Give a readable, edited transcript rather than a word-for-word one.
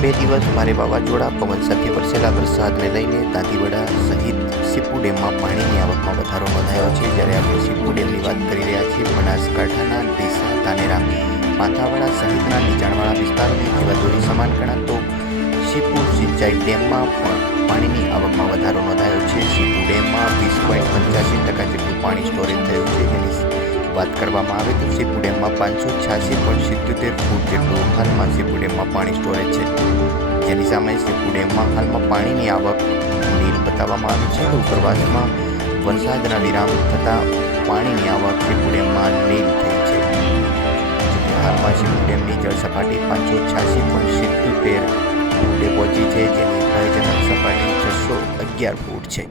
છેલ્લા 2 દિવસ ભારે વાવાઝોડા પવન સાથે વરસેલા વરસાદને લઈને દાંતીવાડા સહિત સીપુ ડેમમાં પાણીની આવકમાં વધારો નોંધાયો છે। જ્યારે આપણે સીપુ ડેમની વાત કરી રહ્યા છીએ, બનાસકાંઠાના ડીસા, ધાનેરા, માથાવાડા સહિતના નીચાણવાળા વિસ્તારોની જીવાદોરી સમાન ગણાતો સીપુ સિંચાઈ ડેમમાં પણ પાણીની આવકમાં વધારો નોંધાયો છે। સીપુ ડેમમાં 20.85% જેટલું પાણી સ્ટોરેજ થયું છે। જેની વાત કરવામાં આવે તો સીપુ ડેમમાં 586.77 ફૂટ જેટલું હાલમાં સીપુ ડેમમાં પાણી સ્ટોરેજ છે। જેની સામે સીપુ ડેમમાં હાલમાં પાણીની આવક નીલ બતાવવામાં આવી છે। ઉપરવાસમાં વરસાદના વિરામ થતાં પાણીની આવક સીપુ ડેમમાં નીલ થઈ છે। હાલમાં સીપુ ડેમની જળ સપાટી 586.77 ફૂટે પહોંચી છે, જેની ભયજનક સપાટી 611 ફૂટ છે।